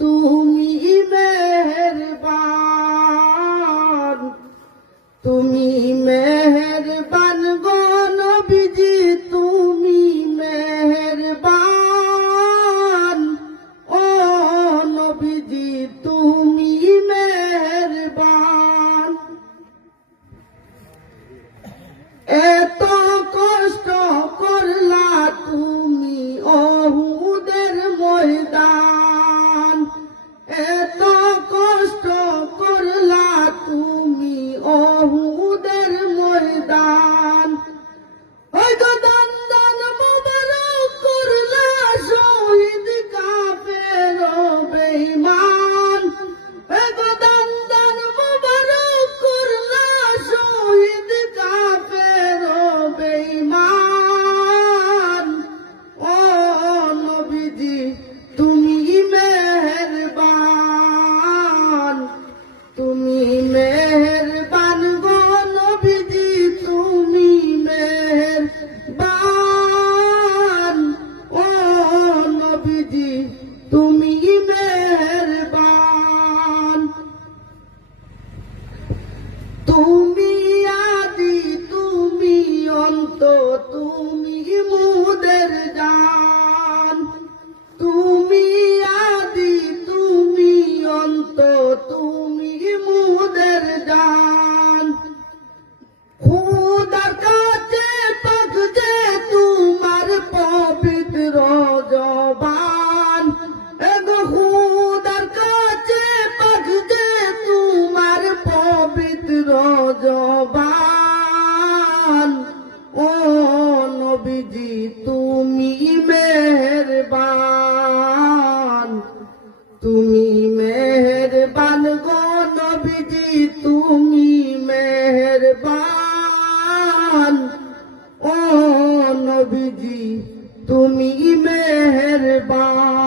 তুমি মেহেরবান, তুমি মেহেরবান গো নবীজি, তুমি মেহেরবান। ও নবীজি তুমি মেহেরবান। এত কষ্ট করলা তুমি ওহুদের ময়দান, এত কষ্ট করলা তুমি ওহুদের ময়দান। ওই গো দন্দন মোবারক করলা শহীদ কাফের ও বেঈমান, ওই গো দন্দন মোবারক করলা শহীদ কাফের ও বেঈমান। ও নবীজি তুমি মেহেরবান, তুমি মেহেরবান গো নবীজি, তুমি মেহেরবান। ও নবীজি তুমি মেহেরবান। তুমি আদি তুমি অন্ত, তুমি মুদের জান। তুমি আদি তুমি অন্ত, তুমি মুদের জান। খুদার কাছে পাক যে তোমার পবিত্র জবান, এগো খুদার কাছে পাক যে তোমার পবিত্র জবান। ও নবীজি তুমি মেহেরবান, তুমি মেহেরবান গো নবীজি, তুমি মেহেরবান। ও নবীজি তুমি মেহেরবান।